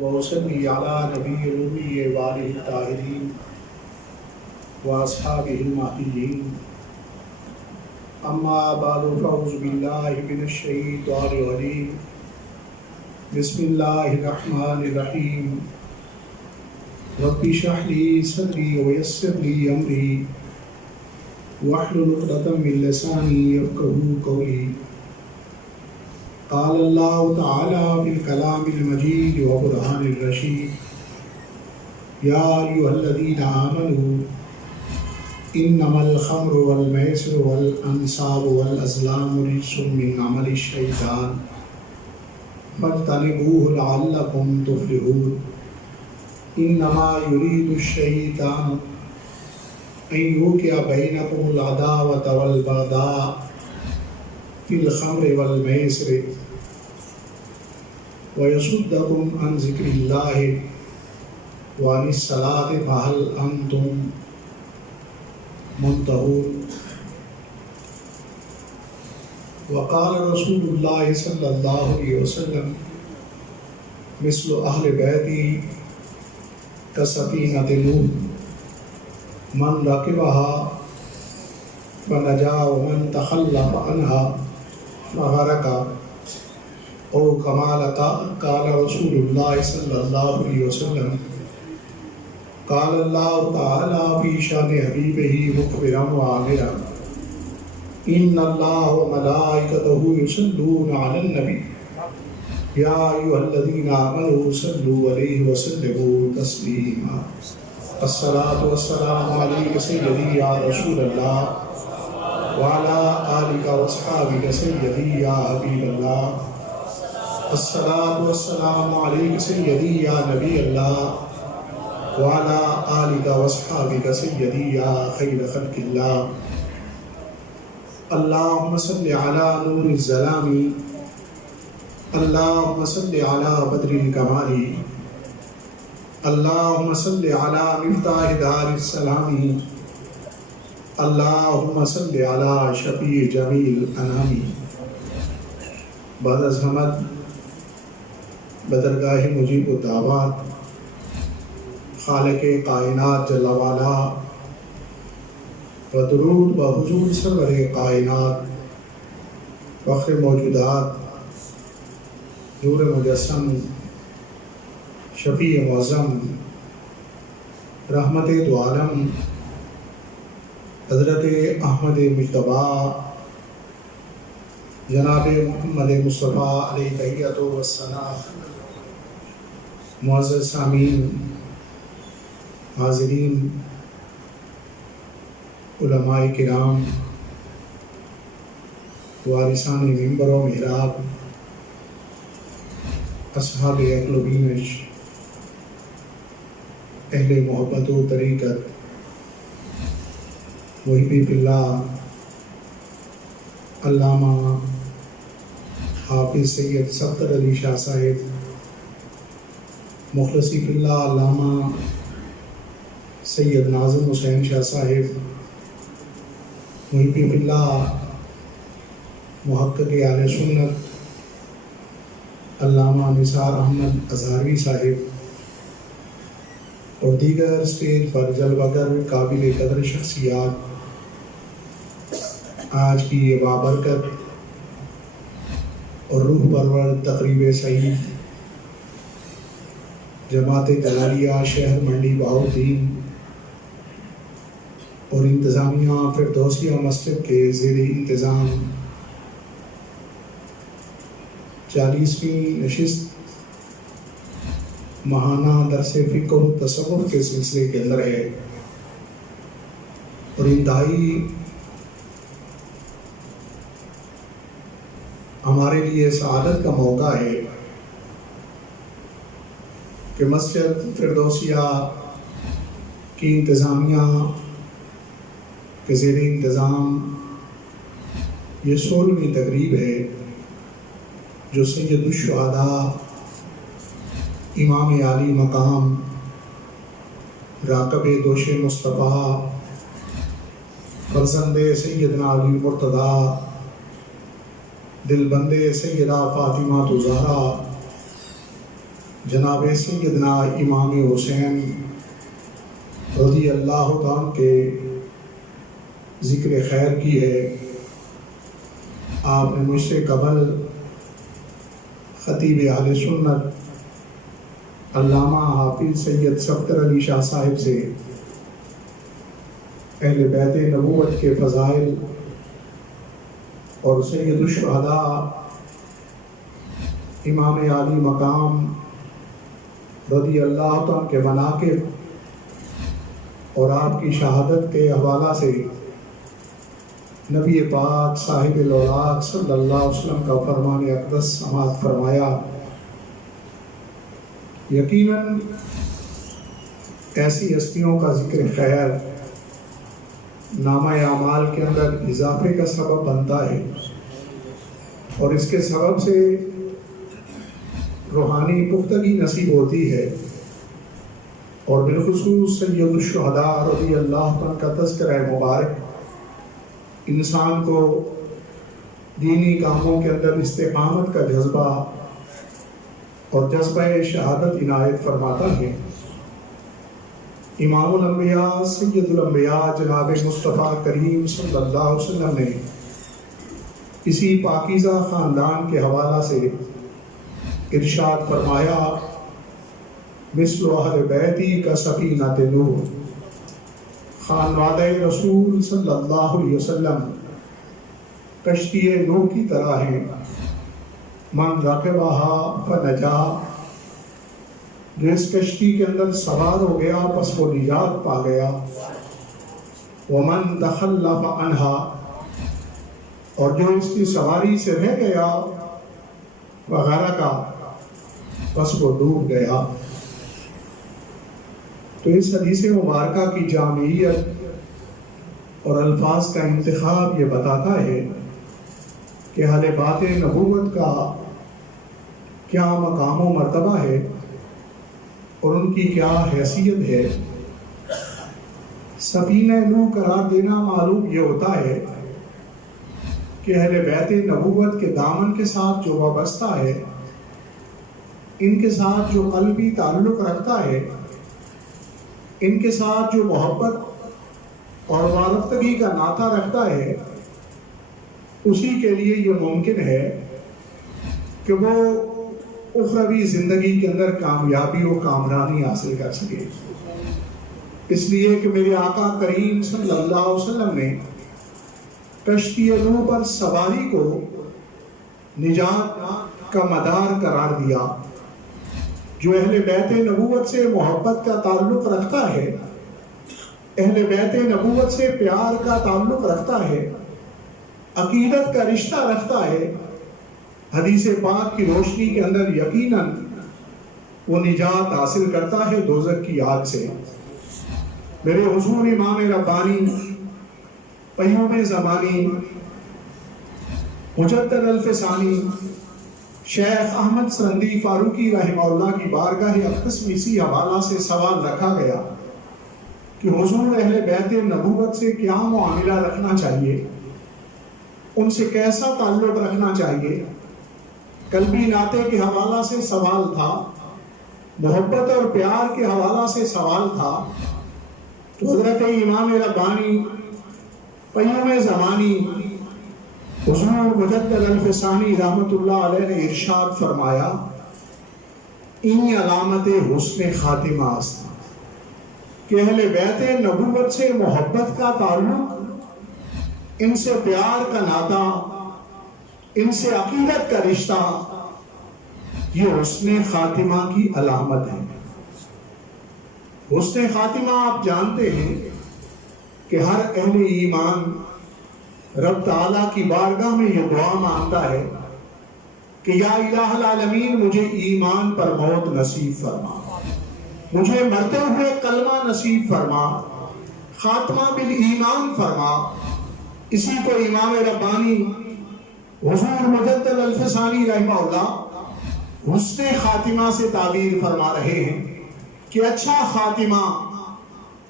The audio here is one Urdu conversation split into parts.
وأصلي على نبي الأمي وآله الطاهرين وأصحابه المهديين أما بعد فأعوذ بالله من الشيطان الرجيم بسم الله الرحمن الرحيم رب اشرح لي صدري ويسر لي أمري واحلل عقدة من لساني يفقهوا قولي قال الله تعالى في الكلام المجيد وقرآن الرشيد يا أيها الذين آمنوا إنما الخمر والميسر والأنصاب والأزلام رجس من عمل الشيطان فاجتنبوه لعلكم تفلحون إنما يريد الشيطان أن يوقع بينكم العداوة والبغضاء في الخمر والميسر ويصدكم عن ذكر الله وعن الصلاة فهل أنتم منتهون وقال رسول الله صلى الله عليه وسلم مثل أهل بيتي كسفينة نوح من ركبها فنجا ومن تخلف عنها فغرق او كما قال رسول الله صلى الله عليه وسلم قال الله تعالى في شان حبيبه مخبرا وآمرا إن الله وملائكته يصلون على النبي يا أيها الذين آمنوا صلوا عليه وسلموا تسليما الصلاة والسلام عليك سيدي يا رسول الله وعلى آلك وأصحابك سيدي يا حبيب الله الصلاة والسلام عليك سيدي يا نبي الله وعلى آلك وأصحابك سيدي يا خير خلق الله اللهم صل على نور الظلام اللهم صل على بدر الكمال اللهم صل على مفتاح دار السلام اللهم صل على شفیع جمیع الانام بعد از حمد بدرگاہ مجیب الدعوات خالق کائنات جل وعلا و درود و حضور سرور کائنات فخر موجودات نور مجسم شفیع معظم رحمت دو عالم حضرت احمد مجتبیٰ جناب محمد مصطفیٰ علیہ تحیۃ والثناء معزز سامعین حاضرین علماء کرام وارثان منبر و محراب اصحاب عقل و بینش اہل محبت و طریقت محبی باللہ علامہ حافظ سید صفدر علی شاہ صاحب مخلصی باللہ علامہ سید ناظم حسین شاہ صاحب محبی باللہ محقق اہل سنت علامہ نثار احمد ازہروی صاحب اور دیگر اسٹیج پر جلوہ گر قابل قدر شخصیات آج کی یہ بابرکت اور روح پرور تقریب سعید جماعت جلالیہ شہر منڈی بہاؤالدین اور انتظامیہ فردوسیہ مسجد کے زیر انتظام 40ویں نشست ماہانہ درس فقہ و تصوف کے سلسلے کے اندر ہے اور انتہائی ہمارے لیے سعادت کا موقع ہے کہ مسجد فردوسیہ کی انتظامیہ کے زیر انتظام یہ 16ویں تقریب ہے جو سید الشہداء امام عالی مقام راقب دوش مصطفیٰ فرزند سیدنا علی مرتضیٰ دل بندے سیدہ فاطمہ زہرا جناب سیدنا امام حسین رضی اللہ تعالیٰ کے ذکر خیر کی ہے۔ آپ نے مجھ سے قبل خطیب اہل سنت علامہ حافظ سید صفدر علی شاہ صاحب سے اہل بیت نبوت کے فضائل اور سید الشہداء امام عالی مقام رضی اللہ عنہ کے مناقب اور آپ کی شہادت کے حوالہ سے نبی پاک صاحب الاوراق صلی اللہ علیہ وسلم کا فرمان اقدس سماعت فرمایا۔ یقیناً ایسی ہستیوں کا ذکر خیر نامہ اعمال کے اندر اضافے کا سبب بنتا ہے اور اس کے سبب سے روحانی پختگی نصیب ہوتی ہے، اور بالخصوص سید الشہداء رضی اللہ عنہ کا تذکرہ مبارک انسان کو دینی کاموں کے اندر استقامت کا جذبہ اور جذبہ شہادت عنایت فرماتا ہے۔ امام الانبیاء سید الانبیاء جناب مصطفیٰ کریم صلی اللہ علیہ وسلم نے اسی پاکیزہ خاندان کے حوالہ سے ارشاد فرمایا، مثل اہل بیتی کا سفینۃ نوح، خانوادہ رسول صلی اللہ علیہ وسلم کشتی نوح کی طرح ہیں، من رکبہا فنجا، جو اس کشتی کے اندر سوار ہو گیا پس وہ نجات پا گیا، ومن تخلف عنہا، اور جو اس کی سواری سے رہ گیا وغرقا، پس وہ ڈوب گیا۔ تو اس حدیث مبارکہ کی جامعیت اور الفاظ کا انتخاب یہ بتاتا ہے کہ اہل بیت نبوت کا کیا مقام و مرتبہ ہے اور ان کی کیا حیثیت ہے۔ سفینہ نوح قرار دینا معلوم یہ ہوتا ہے کہ اہل بیت نبوت کے دامن کے ساتھ جو وابستہ ہے، ان کے ساتھ جو قلبی تعلق رکھتا ہے، ان کے ساتھ جو محبت اور وابستگی کا ناطہ رکھتا ہے، اسی کے لیے یہ ممکن ہے کہ وہ اخروی زندگی کے اندر کامیابی و کامرانی حاصل کر سکے۔ اس لیے کہ میرے آقا کریم صلی اللہ علیہ وسلم نے کشتی نوح پر سواری کو نجات کا مدار قرار دیا۔ جو اہل بیت نبوت سے محبت کا تعلق رکھتا ہے، اہل بیت نبوت سے پیار کا تعلق رکھتا ہے، عقیدت کا رشتہ رکھتا ہے، حدیث پاک کی روشنی کے اندر یقیناً وہ نجات حاصل کرتا ہے دوزخ کی آگ سے۔ میرے حضور امام ربانی قیوم زمانی مجدد الفسانی شیخ احمد سرندی فاروقی رحمہ اللہ کی بارگاہ اقدس میں اسی حوالہ سے سوال رکھا گیا کہ حضور اہل بیت نبوت سے کیا معاملہ رکھنا چاہیے، ان سے کیسا تعلق رکھنا چاہیے۔ قلبی ناطے کے حوالہ سے سوال تھا، محبت اور پیار کے حوالہ سے سوال تھا، تو حضرت امام ربانی قیوم زمانی حضور مجدد الفسانی رحمت اللہ علیہ نے ارشاد فرمایا، این علامت حسن خاتمہ است کہ اہل بیت نبوت سے محبت کا تعلق، ان سے پیار کا ناطہ، ان سے عقیدت کا رشتہ، یہ حسن خاتمہ کی علامت ہے۔ حسن خاتمہ آپ جانتے ہیں کہ ہر اہل ایمان رب تعالیٰ کی بارگاہ میں یہ دعا مانگتا ہے کہ یا الہ العالمین مجھے ایمان پر موت نصیب فرما، مجھے مرتے ہوئے کلمہ نصیب فرما، خاتمہ بالایمان فرما۔ اسی کو امام ربانی حضور مجدد الفسانی رحمہ اللہ حسن خاتمہ سے تعبیر فرما رہے ہیں کہ اچھا خاتمہ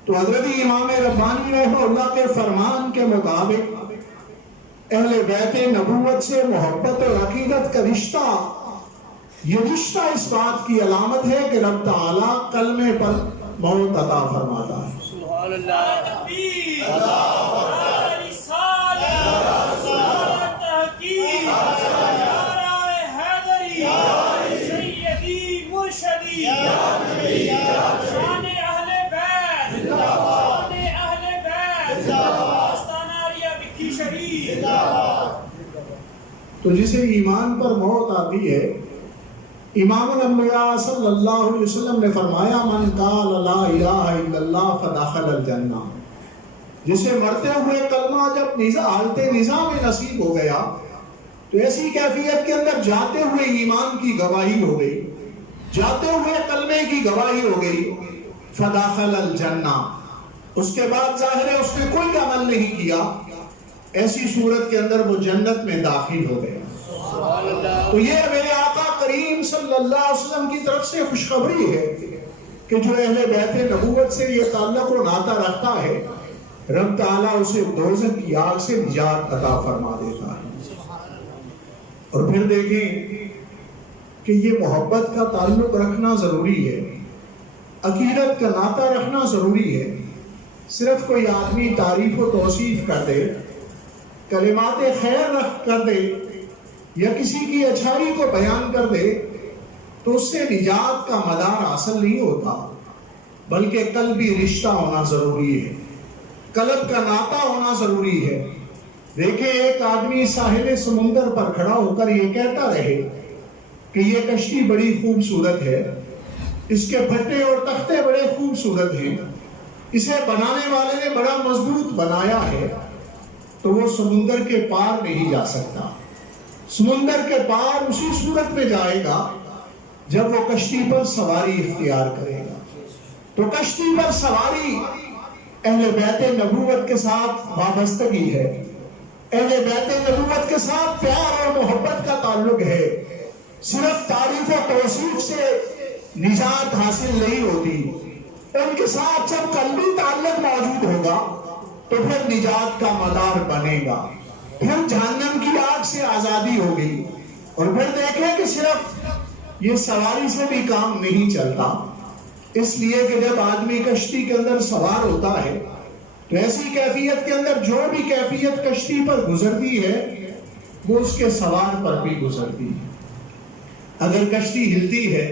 تو حضرت امام ربانی رحمہ اللہ کے فرمان کے مطابق اہل بیت نبوت سے محبت اور عقیدت کا رشتہ یہ رشتہ اس بات کی علامت ہے کہ رب تعالیٰ کلمے پر موت عطا فرماتا ہے. سبحان اللہ. اللہ رسالت تحقیق حیدری سیدی مرشدی شان اہل بیت شان اہل بیت آستانہ آریہ بکی شہید. تو جسے ایمان پر موت آتی ہے، امام الانبیاء صلی اللہ علیہ وسلم نے فرمایا من قال لا الہ الا اللہ فدخل الجنہ. جسے مرتے ہوئے کلمہ جب حالت نظام میں نصیب ہو گیا تو ایسی کیفیت کے اندر جاتے ہوئے ایمان کی گواہی ہو گئی، جاتے ہوئے کلمے کی گواہی ہو گئی، فدخل الجنہ. اس کے بعد ظاہر ہے اس نے کوئی عمل نہیں کیا، ایسی صورت کے اندر وہ جنت میں داخل ہو گیا. تو یہ میرے آقا کریم صلی اللہ علیہ وسلم کی طرف سے خوشخبری ہے کہ جو اہل بیت نبوت سے یہ تعلق و ناطہ رکھتا ہے، رب تعالیٰ اسے دوزخ کی آگ سے نجات عطا فرما دیتا ہے. اور پھر دیکھیں کہ یہ محبت کا تعلق رکھنا ضروری ہے، عقیدت کا ناطہ رکھنا ضروری ہے. صرف کوئی آدمی تعریف و توصیف کر دے، کلمات خیر رکھ کر دے یا کسی کی اچھائی کو بیان کر دے تو اس سے نجات کا مدار حاصل نہیں ہوتا، بلکہ قلبی رشتہ ہونا ضروری ہے، قلب کا ناطہ ہونا ضروری ہے. دیکھیں ایک آدمی ساحل سمندر پر کھڑا ہو کر یہ کہتا رہے کہ یہ کشتی بڑی خوبصورت ہے، اس کے پھٹے اور تختے بڑے خوبصورت ہیں، اسے بنانے والے نے بڑا مضبوط بنایا ہے، تو وہ سمندر کے پار نہیں جا سکتا. سمندر کے پار اسی صورت میں جائے گا جب وہ کشتی پر سواری اختیار کرے گا. تو کشتی پر سواری اہل بیت نبوت کے ساتھ وابستگی ہے، اہل بیت نبوت کے ساتھ پیار اور محبت کا تعلق ہے. صرف تعریف و توصیف سے نجات حاصل نہیں ہوتی، ان کے ساتھ جب قلبی تعلق موجود ہوگا تو پھر نجات کا مدار بنے گا، پھر جہنم کی آگ سے آزادی ہوگی. اور پھر دیکھیں کہ صرف یہ سواری سے بھی کام نہیں چلتا، اس لیے کہ جب آدمی کشتی کے اندر سوار ہوتا ہے تو ایسی کیفیت کے اندر جو بھی کیفیت کشتی پر گزرتی ہے وہ اس کے سوار پر بھی گزرتی ہے. اگر کشتی ہلتی ہے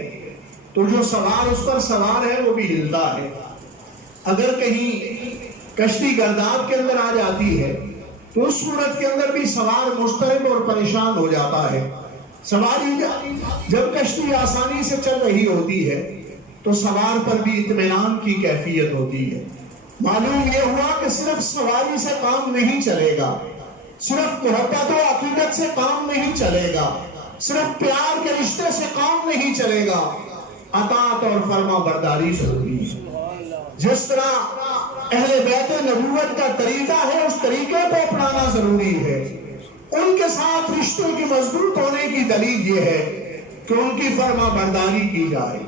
تو جو سوار اس پر سوار ہے وہ بھی ہلتا ہے. اگر کہیں کشتی گرداب کے اندر آ جاتی ہے تو اس صورت کے اندر بھی سوار مضطرب اور پریشان ہو جاتا ہے. سواری جب کشتی آسانی سے چل رہی ہوتی ہے تو سوار پر بھی اطمینان کی کیفیت ہوتی ہے. معلوم یہ ہوا کہ صرف سواری سے کام نہیں چلے گا، صرف محبت و عقیدت سے کام نہیں چلے گا، صرف پیار کے رشتے سے کام نہیں چلے گا، اطاعت اور فرما برداری ضروری ہے. جس طرح اہل بیت نبوت کا طریقہ ہے اس طریقے کو اپنانا ضروری ہے. ان کے ساتھ رشتے کی مضبوط ہونے کی دلیل یہ ہے کہ ان کی فرما برداری کی جائے.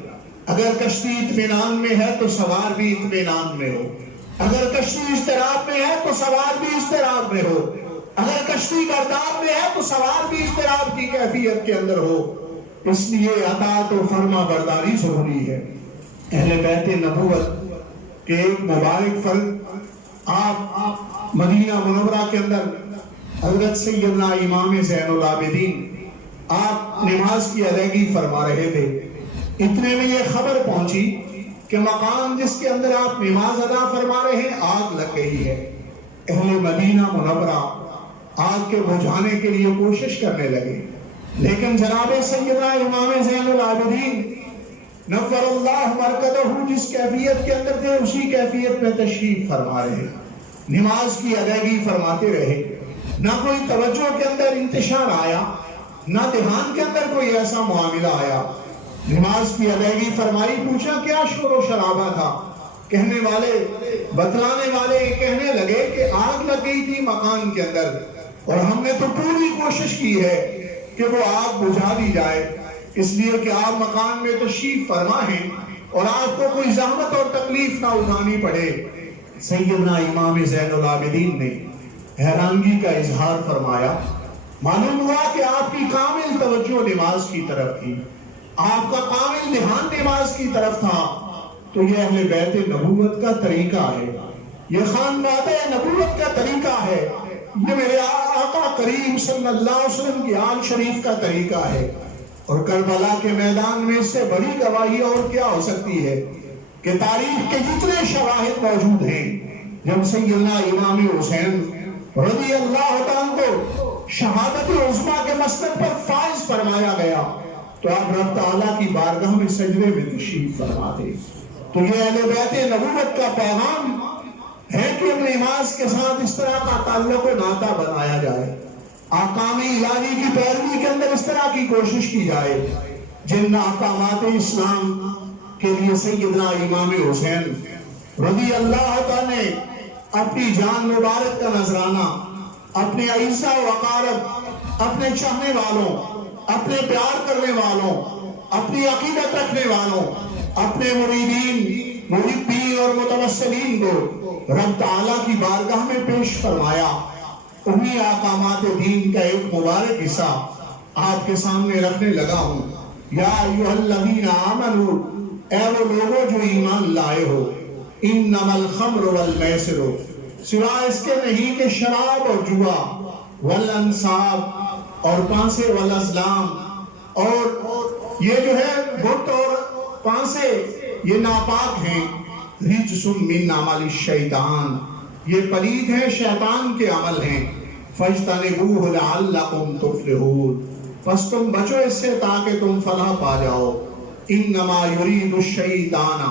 اگر کشتی اطمینان میں ہے تو سوار بھی اطمینان میں ہو، اگر کشتی اضطراب میں ہے تو سوار بھی اضطراب میں ہو، اگر کشتی گرداب میں ہے تو سوار بھی اضطراب کی کیفیت کے اندر ہو. اس لیے اطاعت و فرما برداری ضروری ہے. اہل بیت نبوت کہ ایک مبارک فرد آپ مدینہ منورہ کے اندر حضرت سیدنا امام زین العابدین آپ نماز کی ادائیگی فرما رہے تھے. اتنے میں یہ خبر پہنچی کہ مقام جس کے اندر آپ نماز ادا فرما رہے ہیں آگ لگ گئی ہے. اہل مدینہ منورہ آگ کے بجھانے کے لیے کوشش کرنے لگے، لیکن جناب سیدنا امام زین العابدین نور اللہ مرکزہ جس کیفیت کے اندر تھے اسی کیفیت میں تشریف فرما رہے، نماز کی ادائیگی فرماتے رہے. نہ کوئی توجہ کے اندر انتشار آیا، نہ دھیان کے اندر کوئی ایسا معاملہ آیا. نماز کی ادائیگی فرمائی، پوچھا کیا شور و شرابہ تھا. کہنے والے بتلانے والے کہنے لگے کہ آگ لگ گئی تھی مکان کے اندر اور ہم نے تو پوری کوشش کی ہے کہ وہ آگ بجھا دی جائے، اس لیے کہ آپ مکان میں تشریف فرما ہیں اور آپ کو کوئی زحمت اور تکلیف نہ اٹھانی پڑے. سیدنا امام زین العابدین نے حیرانگی کا اظہار فرمایا. معلوم ہوا کہ آپ کی کامل توجہ نماز کی طرف تھی، آپ کا کامل دھیان نماز کی طرف تھا، تو یہ اہل بیت نبوت کا طریقہ ہے، یہ خاندان نبوت کا طریقہ ہے، یہ میرے آقا کریم صلی اللہ علیہ وسلم کی آل شریف کا طریقہ ہے۔ اور کربلا کے میدان میں اس سے بڑی گواہی اور کیا ہو سکتی ہے کہ تاریخ کے جتنے شواہد موجود ہیں، جب سیدنا امام حسین رضی اللہ عنہ کو شہادت عظمیٰ کے مسند پر فائز فرمایا گیا تو آپ رب تعالیٰ کی بارگاہ میں سجدے میں تشریف فرما دے۔ تو یہ اہل بیت نبوت کا پیغام ہے کہ نماز کے ساتھ اس طرح کا تعلق و ناطہ بنایا جائے، احکام الہی کی پیروی کے اندر اس طرح کی کوشش کی جائے جن احکامات اسلام کے لیے سیدنا امام حسین رضی اللہ عنہ نے اپنی جان مبارک کا نذرانہ، اپنے اعزاء و اقارب، اپنے چاہنے والوں، اپنے پیار کرنے والوں، اپنی عقیدت رکھنے والوں، اپنے مریدین، محبین اور متوسلین کو رب تعالیٰ کی بارگاہ میں پیش فرمایا۔ انہی احکامات دین کا ایک مبارک حصہ آپ کے سامنے رکھنے لگا ہوں۔ یا ایھا الذین آمنوا، اے وہ لوگوں جو ایمان لائے ہو، انما الخمر والمیسر، سوائے اس کے نہیں کہ شراب اور جوا، والانصاب اور پانسے، والازلام اور یہ جو ہے بت اور پانسے یہ ناپاک ہیں، رجس من عمل الشیطان، یہ پلید ہیں، شیطان کے عمل ہیں، فاجتنبوہ لعلکم تفلحون، پس تم بچو اس سے تاکہ تم فلاح پا جاؤ۔ انما یرید الشیطان،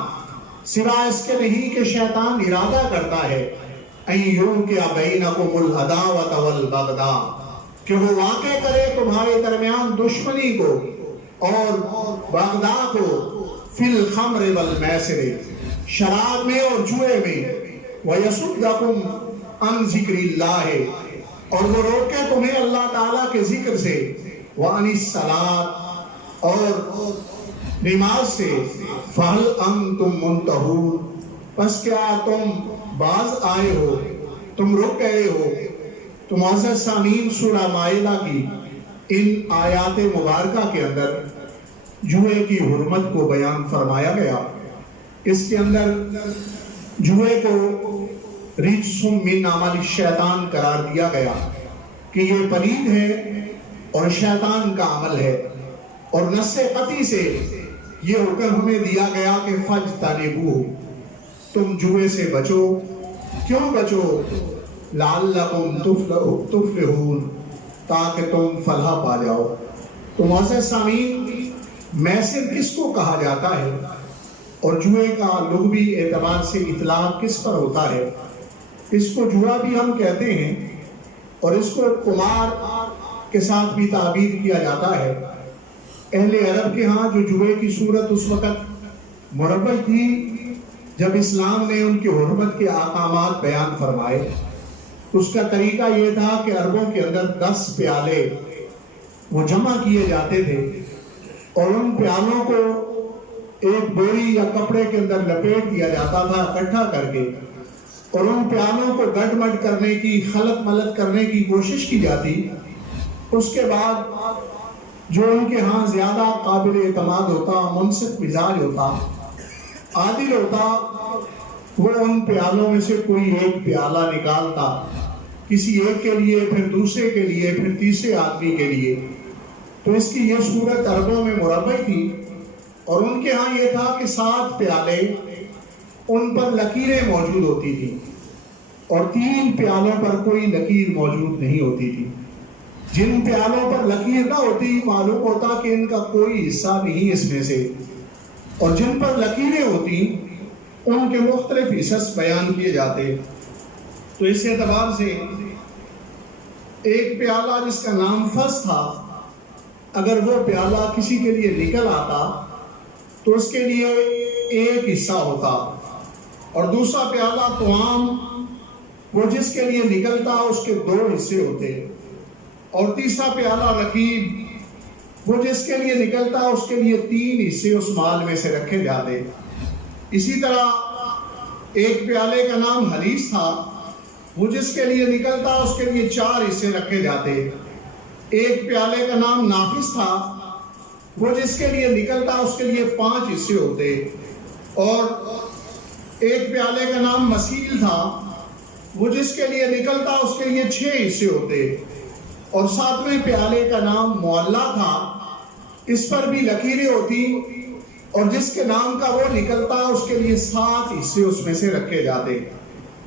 سوائے اس کے نہیں کہ شیطان ارادہ کرتا ہے، ان یوقع بینکم العداوۃ والبغضاء، کہ وہ واقع کرے تمہارے درمیان دشمنی کو اور بغضاء کو، فی الخمر والمیسر، شراب میں اور جوئے میں، وَيَصُدَّكُمْ عَنْ ذِكْرِ اللَّهِ، اور وہ روکے تمہیں اللہ تعالیٰ کے ذکر سے، وَعَنِ الصَّلَاةِ، اور نماز سے، فَهَلْ أَنْتُمْ مُنْتَهُونَ، پس کیا تم باز آئے ہو، تم رک گئے ہو۔ تو معزز سامعین، سورہ مائدہ کی ان آیات مبارکہ کے اندر جوئے کی حرمت کو بیان فرمایا گیا۔ اس کے اندر جوئے کو رجس من عمل الشیطان قرار دیا گیا کہ یہ پلید ہے اور شیطان کا عمل ہے، اور نص قطعی سے یہ حکم ہمیں دیا گیا کہ فاجتنبوہ، تم جوئے سے بچو۔ کیوں بچو؟ لعلکم تفلحون، تاکہ تم فلاح پا جاؤ۔ تو معزز سامعین، میسر کس کو کہا جاتا ہے اور جوئے کا لغوی اعتبار سے اطلاق کس پر ہوتا ہے؟ اس کو جوا بھی ہم کہتے ہیں اور اس کو قمار کے ساتھ بھی تعبیر کیا جاتا ہے۔ اہل عرب کے ہاں جو جوئے کی صورت اس وقت مربع تھی جب اسلام نے ان کی حرمت کے احکامات بیان فرمائے۔ اس کا طریقہ یہ تھا کہ عربوں کے اندر 10 پیالے وہ جمع کیے جاتے تھے اور ان پیالوں کو ایک بوری یا کپڑے کے اندر لپیٹ دیا جاتا تھا اکٹھا کر کے، اور ان پیالوں کو گڈ مڈ کرنے کی، خلط ملط کرنے کی کوشش کی جاتی۔ اس کے بعد جو ان کے ہاں زیادہ قابل اعتماد ہوتا، منصف مزاج ہوتا، عادل ہوتا، وہ ان پیالوں میں سے کوئی ایک پیالہ نکالتا، کسی ایک کے لیے، پھر دوسرے کے لیے، پھر تیسرے آدمی کے لیے۔ تو اس کی یہ صورت عربوں میں مربع تھی، اور ان کے ہاں یہ تھا کہ 7 پیالے ان پر لکیریں موجود ہوتی تھیں، اور 3 پیالوں پر کوئی لکیر موجود نہیں ہوتی تھی۔ جن پیالوں پر لکیر نہ ہوتی، معلوم ہوتا کہ ان کا کوئی حصہ نہیں اس میں سے، اور جن پر لکیریں ہوتی ان کے مختلف حصص بیان کیے جاتے۔ تو اس اعتبار سے ایک پیالہ جس کا نام فض تھا، اگر وہ پیالہ کسی کے لیے نکل آتا تو اس کے لیے ایک حصہ ہوتا، اور دوسرا پیالہ طعام، وہ جس کے لیے نکلتا اس کے 2 حصے ہوتے، اور تیسرا پیالہ رقیب، وہ جس کے لیے نکلتا اس کے لیے 3 حصے اس مال میں سے رکھے جاتے۔ اسی طرح ایک پیالے کا نام حلیث تھا، وہ جس کے لیے نکلتا اس کے لیے 4 حصے رکھے جاتے۔ ایک پیالے کا نام نافس تھا، وہ جس کے لیے نکلتا اس کے لیے 5 حصے ہوتے، اور ایک پیالے کا نام مسیل تھا، وہ جس کے لیے نکلتا اس کے لیے 6 حصے ہوتے، اور 7ویں پیالے کا نام معلا تھا، اس پر بھی لکیریں ہوتی، اور جس کے نام کا وہ نکلتا اس کے لیے 7 حصے اس میں سے رکھے جاتے۔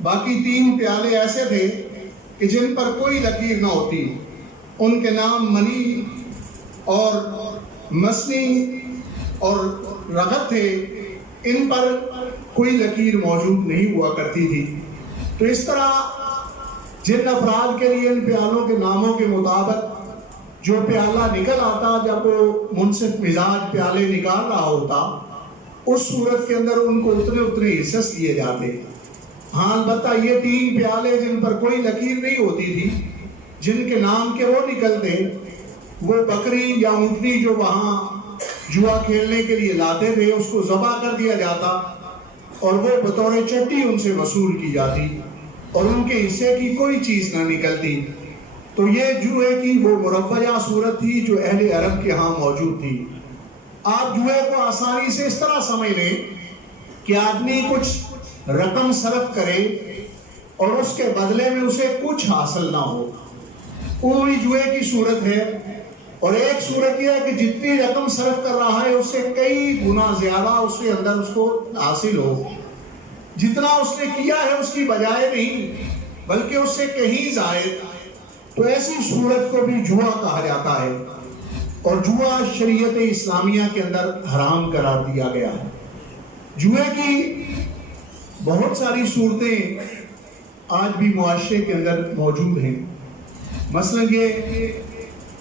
باقی 3 پیالے ایسے تھے کہ جن پر کوئی لکیر نہ ہوتی، ان کے نام منی اور مسنی اور رغد تھے، ان پر کوئی لکیر موجود نہیں ہوا کرتی تھی۔ تو اس طرح جن افراد کے لیے ان پیالوں کے ناموں کے مطابق جو پیالہ نکل آتا، جب وہ منصف مزاج پیالے نکال رہا ہوتا، اس صورت کے اندر ان کو اتنے حصص دیے جاتے۔ ہاں البتہ یہ 3 پیالے جن پر کوئی لکیر نہیں ہوتی تھی، جن کے نام کے وہ نکلتے، وہ بکری یا اونٹنی جو وہاں جوا کھیلنے کے لیے لاتے تھے، اس کو ذبح کر دیا جاتا، اور وہ بطور چٹی ان سے وصول کی جاتی، اور ان کے حصے کی کوئی چیز نہ نکلتی۔ تو یہ جوئے کی وہ مروجہ صورت تھی جو اہل عرب کے ہاں موجود تھی۔ آپ جوئے کو آسانی سے اس طرح سمجھ لیں کہ آدمی کچھ رقم صرف کرے اور اس کے بدلے میں اسے کچھ حاصل نہ ہو، وہی جوئے کی صورت ہے۔ اور ایک صورت یہ ہے کہ جتنی رقم صرف کر رہا ہے اس سے کئی گنا زیادہ اس کے اندر اس کو حاصل ہو، جتنا اس نے کیا ہے اس کی بجائے نہیں بلکہ اس سے کہیں زائد۔ تو ایسی صورت کو بھی جوا کہا جاتا ہے، اور جوا شریعت اسلامیہ کے اندر حرام قرار دیا گیا ہے۔ جوئے کی بہت ساری صورتیں آج بھی معاشرے کے اندر موجود ہیں۔ مثلا یہ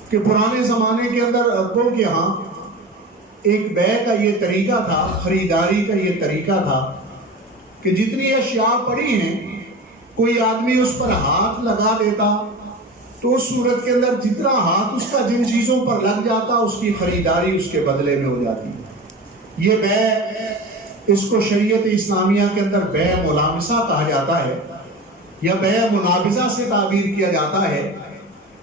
کہ پرانے زمانے کے اندر عربوں کے ہاں ایک بیع کا یہ طریقہ تھا، خریداری کا یہ طریقہ تھا کہ جتنی اشیاء پڑی ہیں کوئی آدمی اس پر ہاتھ لگا دیتا، تو اس صورت کے اندر جتنا ہاتھ اس کا جن چیزوں پر لگ جاتا اس کی خریداری اس کے بدلے میں ہو جاتی۔ یہ بیع، اس کو شریعت اسلامیہ کے اندر بیع ملامسہ کہا جاتا ہے، یا بیع منابضہ سے تعبیر کیا جاتا ہے،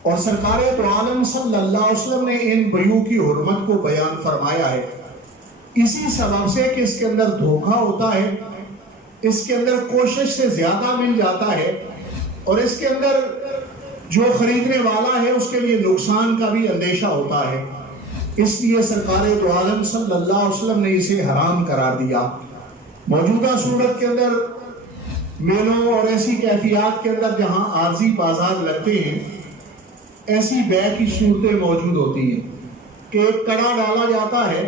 اور سرکار دو عالم صلی اللہ علیہ وسلم نے ان بیوع کی حرمت کو بیان فرمایا ہے، اسی سبب سے کہ اس کے اندر دھوکہ ہوتا ہے، اس کے اندر کوشش سے زیادہ مل جاتا ہے، اور اس کے اندر جو خریدنے والا ہے اس کے لیے نقصان کا بھی اندیشہ ہوتا ہے۔ اس لیے سرکار دو عالم صلی اللہ علیہ وسلم نے اسے حرام قرار دیا۔ موجودہ صورت کے اندر میلوں اور ایسی کیفیات کے اندر جہاں عارضی بازار لگتے ہیں، ایسی بیع کی صورتیں موجود ہوتی ہیں کہ ایک کڑا ڈالا جاتا ہے،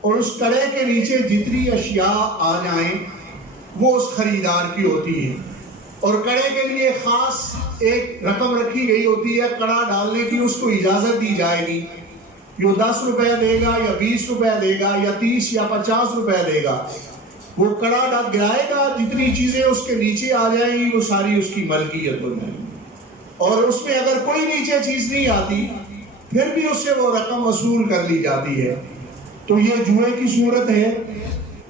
اور اس کڑے کے نیچے جتنی اشیاء آ جائیں وہ اس خریدار کی ہوتی ہے، اور کڑے کے لیے خاص ایک رقم رکھی گئی ہوتی ہے کڑا ڈالنے کی، اس کو اجازت دی جائے گی، یہ 10 روپے دے گا یا 20 روپے دے گا یا 30 یا 50 روپے دے گا، وہ کڑا گرائے گا، جتنی چیزیں اس کے نیچے آ جائیں گی وہ ساری اس کی ملکیت ہو جائیں گی، اور اس میں اگر کوئی نیچے چیز نہیں آتی پھر بھی اس سے وہ رقم وصول کر لی جاتی ہے۔ تو یہ جوئے کی صورت ہے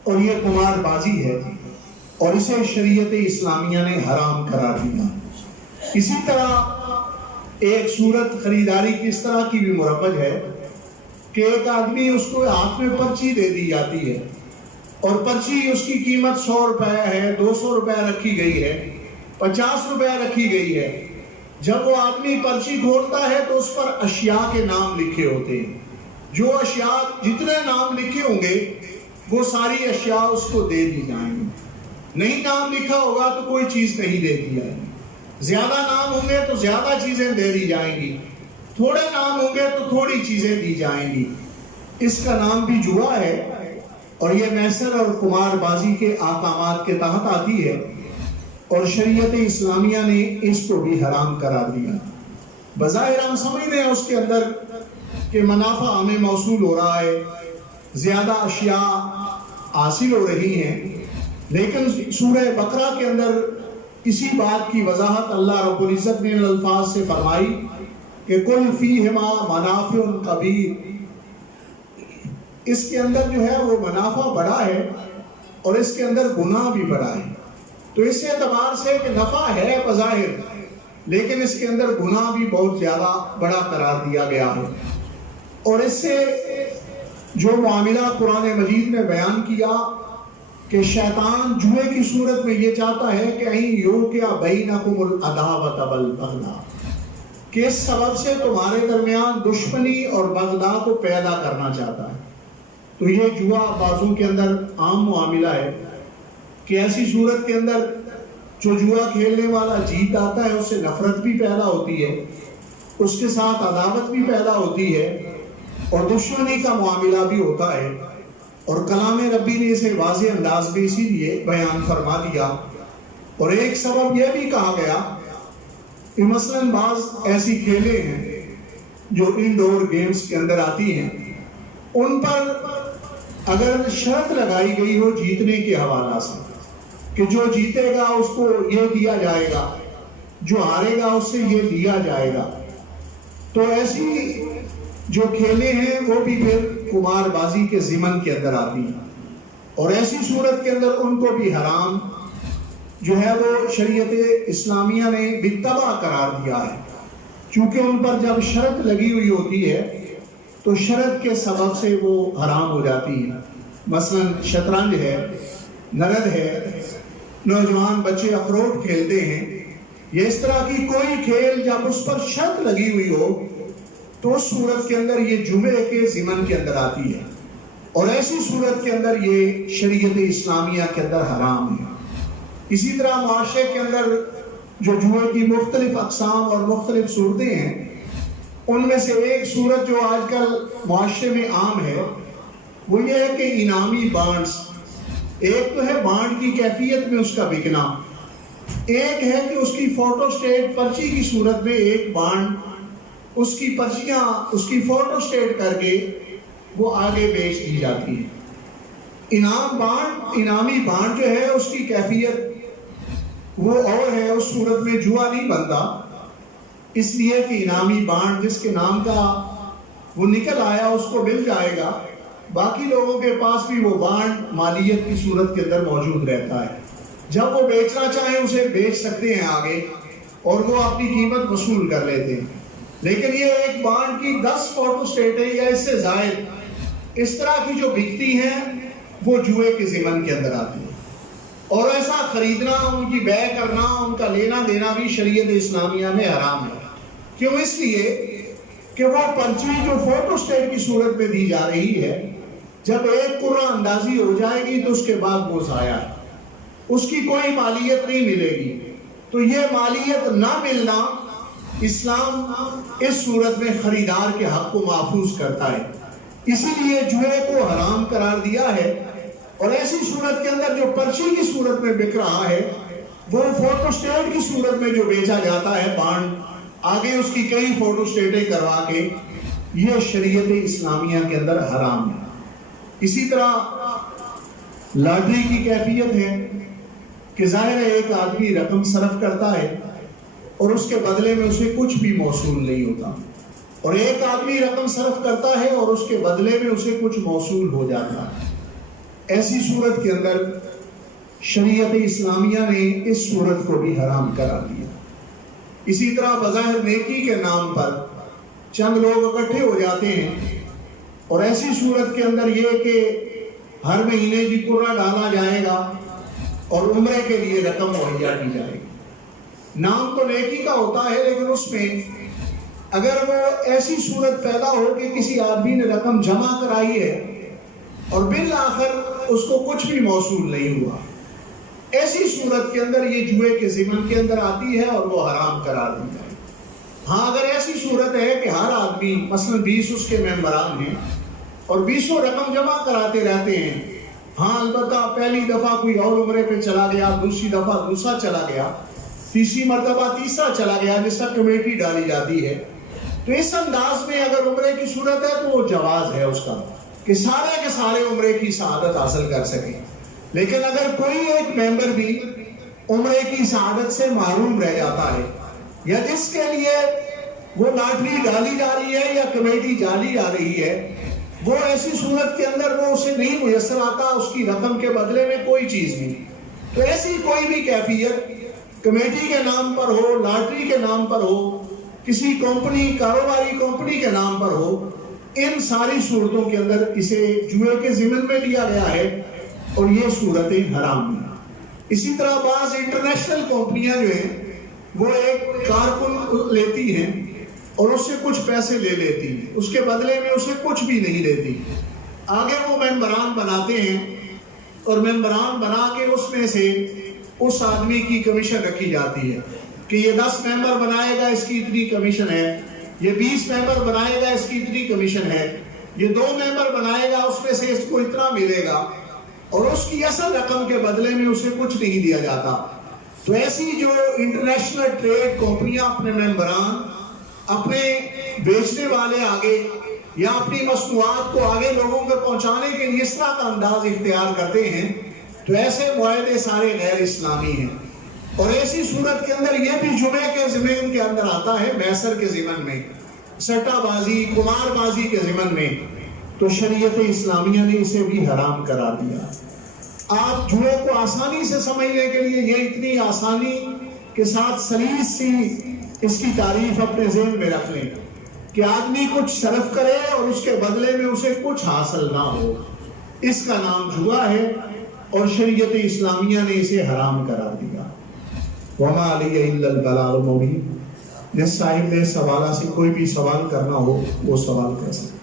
اور یہ قمار بازی ہے، اور اسے شریعت اسلامیہ نے حرام قرار دیا۔ اسی طرح ایک صورت خریداری کی اس طرح کی بھی مروج ہے کہ ایک آدمی اس کو ہاتھ میں پرچی دے دی جاتی ہے، اور پرچی اس کی قیمت 100 روپے ہے، 200 روپے رکھی گئی ہے، 50 روپے رکھی گئی ہے۔ جب وہ آدمی پرچی کھولتا ہے تو اس پر اشیاء کے نام لکھے ہوتے ہیں، جو اشیاء جتنے نام لکھے ہوں گے وہ ساری اشیاء اس کو دے دی جائیں گی۔ نہیں نام لکھا ہوگا تو کوئی چیز نہیں دے دی جائے گی، زیادہ نام ہوں گے تو زیادہ چیزیں دے دی جائیں گی، تھوڑے نام ہوں گے تو تھوڑی چیزیں دی جائیں گی۔ اس کا نام بھی جوا ہے، اور یہ میسر اور قمار بازی کے احکامات کے تحت آتی ہے، اور شریعت اسلامیہ نے اس کو بھی حرام قرار دیا۔ بظاہر ہم سمجھتے ہیں اس کے اندر کہ منافع ہمیں موصول ہو رہا ہے، زیادہ اشیاء حاصل ہو رہی ہیں، لیکن سورہ بقرہ کے اندر اسی بات کی وضاحت اللہ رب العزت نے الفاظ سے فرمائی کہ کل فیہما منافع کبیر، اس کے اندر جو ہے وہ منافع بڑا ہے اور اس کے اندر گناہ بھی بڑا ہے۔ تو اس اعتبار سے کہ نفع ہے بظاہر، لیکن اس کے اندر گناہ بھی بہت زیادہ بڑا قرار دیا گیا ہے۔ اور اس سے جو معاملہ قرآن مجید نے بیان کیا کہ شیطان جوئے کی صورت میں یہ چاہتا ہے کہ این یوقع بینکم العداوۃ والبغضاء، کہ اس سبب سے تمہارے درمیان دشمنی اور بغضاء کو پیدا کرنا چاہتا ہے۔ تو یہ جوا بازوں کے اندر عام معاملہ ہے کہ ایسی صورت کے اندر جو جوا کھیلنے والا جیت آتا ہے اس سے نفرت بھی پیدا ہوتی ہے، اس کے ساتھ عداوت بھی پیدا ہوتی ہے اور دشمنی کا معاملہ بھی ہوتا ہے۔ اور کلام ربی نے اسے واضح انداز میں اسی لیے بیان فرما دیا۔ اور ایک سبب یہ بھی کہا گیا کہ مثلاً بعض ایسی کھیلیں ہیں جو انڈور گیمز کے اندر آتی ہیں، ان پر اگر شرط لگائی گئی ہو جیتنے کے حوالہ سے کہ جو جیتے گا اس کو یہ دیا جائے گا، جو ہارے گا اس سے یہ دیا جائے گا، تو ایسی جو کھیلیں ہیں وہ بھی پھر قمار بازی کے ضمن کے اندر آتی ہیں، اور ایسی صورت کے اندر ان کو بھی حرام جو ہے وہ شریعت اسلامیہ نے بالتبع قرار دیا ہے، چونکہ ان پر جب شرط لگی ہوئی ہوتی ہے تو شرط کے سبب سے وہ حرام ہو جاتی ہے۔ مثلا شطرنج ہے، نرد ہے، نوجوان بچے اخروٹ کھیلتے ہیں، یہ اس طرح کی کوئی کھیل جب اس پر شرط لگی ہوئی ہو تو اس صورت کے اندر یہ جمعے کے ضمن کے اندر آتی ہے، اور ایسی صورت کے اندر یہ شریعت اسلامیہ کے اندر حرام ہے۔ اسی طرح معاشرے کے اندر جو جوئے کی مختلف اقسام اور مختلف صورتیں ہیں، ان میں سے ایک صورت جو آج کل معاشرے میں عام ہے وہ یہ ہے کہ انعامی بانڈز، ایک تو ہے بانڈ کی کیفیت میں اس کا بکنا، ایک ہے کہ اس کی فوٹو سٹیٹ پرچی کی صورت میں ایک بانڈ اس کی پرچیاں اس کی فوٹو سٹیٹ کر کے وہ آگے بیچ دی جاتی ہے۔ انعامی بانڈ جو ہے اس کی کیفیت وہ اور ہے، اس صورت میں جوا نہیں بنتا، اس لیے کہ انعامی بانڈ جس کے نام کا وہ نکل آیا اس کو مل جائے گا، باقی لوگوں کے پاس بھی وہ بانڈ مالیت کی صورت کے اندر موجود رہتا ہے، جب وہ بیچنا چاہیں اسے بیچ سکتے ہیں آگے اور وہ اپنی قیمت وصول کر لیتے ہیں۔ لیکن یہ ایک بانڈ کی 10 فوٹو سٹیٹیں یا اس سے زائد اس طرح کی جو بکتی ہیں وہ جوئے کے ضمن کے اندر آتی ہیں، اور ایسا خریدنا، ان کی بیع کرنا، ان کا لینا دینا بھی شریعت اسلامیہ میں حرام ہے۔ کیوں؟ اس لیے کہ وہ پرچی جو فوٹو سٹیٹ کی صورت میں دی جا رہی ہے، جب ایک قرعہ اندازی ہو جائے گی تو اس کے بعد وہ ضائع ہے، اس کی کوئی مالیت نہیں ملے گی۔ تو یہ مالیت نہ ملنا اسلام اس صورت میں خریدار کے حق کو محفوظ کرتا ہے، اسی لیے جوئے کو حرام قرار دیا ہے۔ اور ایسی صورت کے اندر جو پرچی کی صورت میں بک رہا ہے وہ فوٹو سٹیٹ کی صورت میں جو بیچا جاتا ہے بانڈ، آگے اس کی کئی فوٹو سٹیٹیں کروا کے، یہ شریعت اسلامیہ کے اندر حرام ہے۔ اسی طرح لاٹری کی کیفیت ہے کہ ظاہر ہے ایک آدمی رقم صرف کرتا ہے اور اس کے بدلے میں اسے کچھ بھی موصول نہیں ہوتا، اور ایک آدمی رقم صرف کرتا ہے اور اس کے بدلے میں اسے کچھ موصول ہو جاتا ہے۔ ایسی صورت کے اندر شریعت اسلامیہ نے اس صورت کو بھی حرام قرار دیا۔ اسی طرح بظاہر نیکی کے نام پر چند لوگ اکٹھے ہو جاتے ہیں اور ایسی صورت کے اندر یہ کہ ہر مہینے جی قرعہ ڈالا جائے گا اور عمرے کے لیے رقم مہیا کی جائے گی۔ نام تو نیکی کا ہوتا ہے، لیکن اس میں اگر وہ ایسی صورت پیدا ہو کہ کسی آدمی نے رقم جمع کرائی ہے اور بالآخر اس کو کچھ بھی موصول نہیں ہوا، ایسی صورت کے اندر یہ جوئے کے ضمن کے اندر آتی ہے اور وہ حرام قرار دی جائے۔ ہاں اگر ایسی صورت ہے کہ ہر آدمی مثلا 20 اس کے ممبران ہیں اور 20 رقم جمع کراتے رہتے ہیں، ہاں البتہ پہلی دفعہ کوئی اور عمرے پہ چلا گیا، دوسری دفعہ دوسرا چلا گیا، تیسری مرتبہ تیسرا چلا گیا، جس کا کمیٹی ڈالی جاتی ہے، تو اس انداز میں اگر عمرے کی صورت ہے تو وہ جواز ہے اس کا کہ سارے کے سارے عمرے کی سعادت حاصل کر سکیں۔ لیکن اگر کوئی ایک ممبر بھی عمرے کی سعادت سے محروم رہ جاتا ہے، یا جس کے لیے وہ لاٹری ڈالی جا رہی ہے یا کمیٹی ڈالی جا رہی ہے، وہ ایسی صورت کے اندر وہ اسے نہیں میسر آتا، اس کی رقم کے بدلے میں کوئی چیز نہیں، تو ایسی کوئی بھی کیفیت کمیٹی کے نام پر ہو، لاٹری کے نام پر ہو، کسی کمپنی کاروباری کمپنی کے نام پر ہو، ان ساری صورتوں کے اندر اسے جوئے کے ضمن میں لیا گیا ہے اور یہ صورتیں حرام ہیں۔ اسی طرح بعض انٹرنیشنل کمپنیاں جو ہیں وہ ایک کارکن لیتی ہیں اور اس سے کچھ پیسے لے لیتی ہیں، اس کے بدلے میں اسے کچھ بھی نہیں دیتی، آگے وہ ممبران بناتے ہیں اور ممبران بنا کے اس میں سے اس آدمی کی کمیشن رکھی جاتی ہے کہ یہ 10 ممبر بنائے گا اس کی اتنی کمیشن ہے، یہ 20 ممبر بنائے گا اس کی اتنی کمیشن ہے، یہ 2 ممبر بنائے گا اس میں سے اس کو اتنا ملے گا، اور اس کی اصل رقم کے بدلے میں اسے کچھ نہیں دیا جاتا۔ تو ایسی جو انٹرنیشنل ٹریڈ کمپنیاں اپنے ممبران اپنے بیچنے والے آگے یا اپنی مصنوعات کو آگے لوگوں کو پہنچانے کے لیے اس طرح کا انداز اختیار کرتے ہیں، تو ایسے معاہدے سارے غیر اسلامی ہیں۔ اور ایسی صورت کے اندر یہ بھی جمعے کے ضمن کے اندر آتا ہے، میسر کے ضمن میں، سٹہ بازی، قمار بازی کے ضمن میں، تو شریعت اسلامیہ نے اسے بھی حرام قرار دیا۔ آپ جوئے کو آسانی سے سمجھنے کے لیے یہ اتنی آسانی کے ساتھ سلیس سی اس کی تعریف اپنے ذہن میں رکھ لیں کہ آدمی کچھ صرف کرے اور اس کے بدلے میں اسے کچھ حاصل نہ ہو، اس کا نام جوا ہے اور شریعت اسلامیہ نے اسے حرام قرار دیا۔ وَمَا عَلَيَّ إِلَّا الْبَلَاغُ الْمُبِينُ۔ جس صاحب نے اس حوالہ سے کوئی بھی سوال کرنا ہو وہ سوال کر سکتے۔